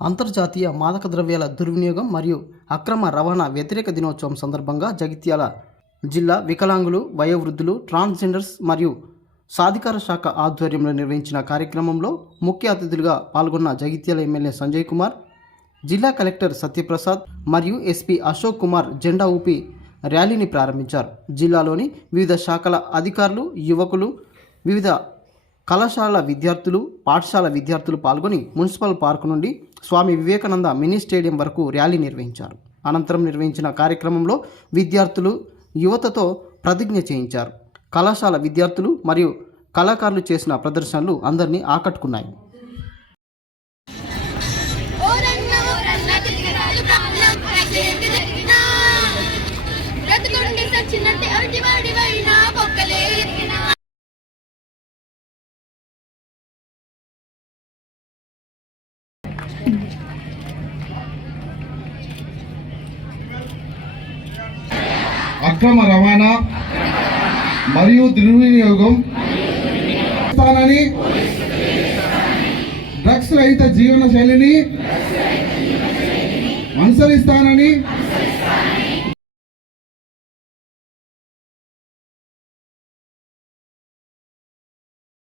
అంతర్జాతీయ మాదక ద్రవ్యాల దుర్వినియోగం మరియు అక్రమ రవాణా వ్యతిరేక దినోత్సవం సందర్భంగా జగిత్యాల జిల్లా వికలాంగులు వయోవృద్ధులు ట్రాన్స్జెండర్స్ మరియు సాధికార శాఖ ఆధ్వర్యంలో నిర్వహించిన కార్యక్రమంలో ముఖ్య అతిథులుగా పాల్గొన్న జగిత్యాల ఎమ్మెల్యే సంజయ్ కుమార్ జిల్లా కలెక్టర్ సత్యప్రసాద్ మరియు ఎస్పీ అశోక్ కుమార్ జెండా ఊపి ర్యాలీని ప్రారంభించారు. జిల్లాలోని వివిధ శాఖల అధికారులు యువకులు వివిధ కళాశాల విద్యార్థులు పాఠశాల విద్యార్థులు పాల్గొని మున్సిపల్ పార్క్ నుండి స్వామి వివేకానంద మినీ స్టేడియం వరకు ర్యాలీ నిర్వహించారు. అనంతరం నిర్వహించిన కార్యక్రమంలో విద్యార్థులు యువతతో ప్రతిజ్ఞ చేయించారు. కళాశాల విద్యార్థులు మరియు కళాకారులు చేసిన ప్రదర్శనలు అందరినీ ఆకట్టుకున్నాయి. ఓరన్న అవిటి అక్రమ రవాణా మరియు దుర్వినియోగం స్థానాన్ని డ్రగ్స్ రహిత జీవన శైలిని అనుసరిస్తానని